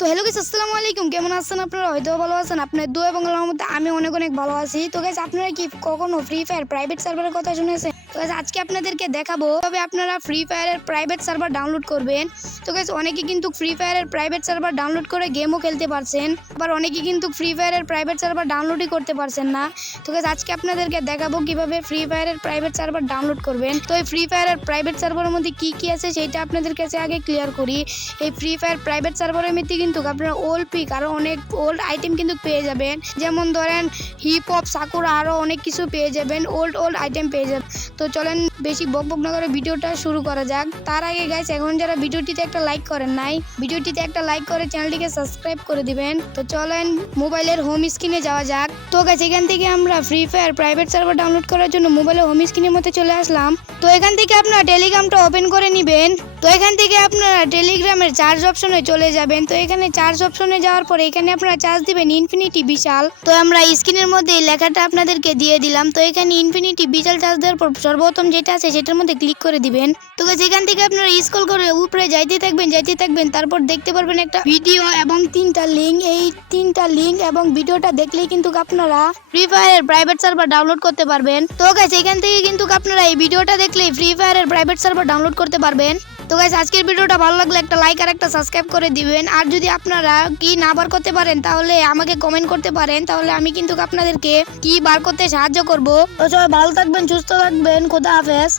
তো hello guys, আসসালামু আলাইকুম। কেমন আছেন আপনারা? হয়তো ভালো আছেন। আপনার দোয়া এবং আল্লাহর রহমতে আমি অনেক অনেক ভালো আছি। তো গাইস, আপনারা কি কখনো ফ্রি ফায়ার প্রাইভেট সার্ভারের কথা শুনেছেন? তো গাইস, আজকে আপনাদেরকে দেখাবো তবে আপনারা ফ্রি ফায়ারের প্রাইভেট সার্ভার ডাউনলোড করবেন। তো গাইস, অনেকে কিন্তু ফ্রি ফায়ারের প্রাইভেট সার্ভার ডাউনলোড করে গেমও খেলতে পারছেন, আবার অনেকে কিন্তু ফ্রি ফায়ারের প্রাইভেট সার্ভার ডাউনলোডই করতে পারছেন না। তো গাইস, আজকে আপনাদেরকে দেখাবো কিভাবে ফ্রি ফায়ারের প্রাইভেট সার্ভার ডাউনলোড করবেন। তো এই ফ্রি ফায়ারের প্রাইভেট সার্ভারের মধ্যে কি কি আছে সেটা আপনাদের কাছে আগে ক্লিয়ার করি। এই ফ্রি ফায়ার প্রাইভেট সার্ভারের মধ্যে কিন্তু আপনারা ওল্ড পিক আরো অনেক ওল্ড আইটেম কিন্তু পেয়ে যাবেন, যেমন ধরেন হিপ হপ, সাকুরা, আরো অনেক কিছু পেয়ে যাবেন, ওল্ড আইটেম পেয়ে যাবেন। তো চলেন বেশি বক বক না করে ভিডিওটা শুরু করা যাক। তার আগে গাইস, এখন যারা ভিডিওটিতে একটা লাইক করেন নাই, ভিডিওটিতে একটা লাইক করে চ্যানেলটিকে সাবস্ক্রাইব করে দিবেন। তো চলেন মোবাইলের হোম স্ক্রিনে যাওয়া যাক। তো গাইস, এখান থেকে আমরা free fire private server download করার জন্য মোবাইলের হোম স্ক্রিনের মধ্যে চলে আসলাম। তো এখান থেকে আপনারা টেলিগ্রামটা ওপেন করে নেবেন। তো এখান থেকে আপনারা টেলিগ্রামের চার্জ অপশনে চলে যাবেন। তো এখানে চার্জ অপশনে যাওয়ার পরে এখানে আপনারা চার্জ দিবেন ইনফিনিটি বিশাল। তো আমরা স্ক্রিনের মধ্যে এই লেখাটা আপনাদেরকে দিয়ে দিলাম। তো এখানে ইনফিনিটি বিশাল চার্জ দেওয়ার পর সর্বপ্রথম যেটা আছে সেটার মধ্যে ক্লিক করে দিবেন। তো গাইস, এখান থেকে আপনারা স্ক্রল করে উপরে যাইতে থাকবেন, তারপর দেখতে পারবেন একটা ভিডিও এবং তিনটা লিঙ্ক। এই তিনটা লিঙ্ক এবং ভিডিওটা দেখলেই কিন্তু আপনারা ফ্রি ফায়ারের প্রাইভেট সার্ভার ডাউনলোড করতে পারবেন। তো গাইস, এখান থেকে কিন্তু আপনারা এই ভিডিওটা দেখলেই ফ্রি ফায়ারের প্রাইভেট সার্ভার ডাউনলোড করতে পারবেন। তো গাইস, আজকের ভিডিওটা ভালো লাগলে একটা লাইক আর একটা সাবস্ক্রাইব করে দিবেন। আর যদি আপনারা কি না বার করতে পারেন তাহলে আমাকে কমেন্ট করতে পারেন, তাহলে আমি কিন্তু আপনাদেরকে কি বার করতে সাহায্য করব। তো সবাই ভালো থাকবেন, সুস্থ থাকবেন, খোদা হাফেজ।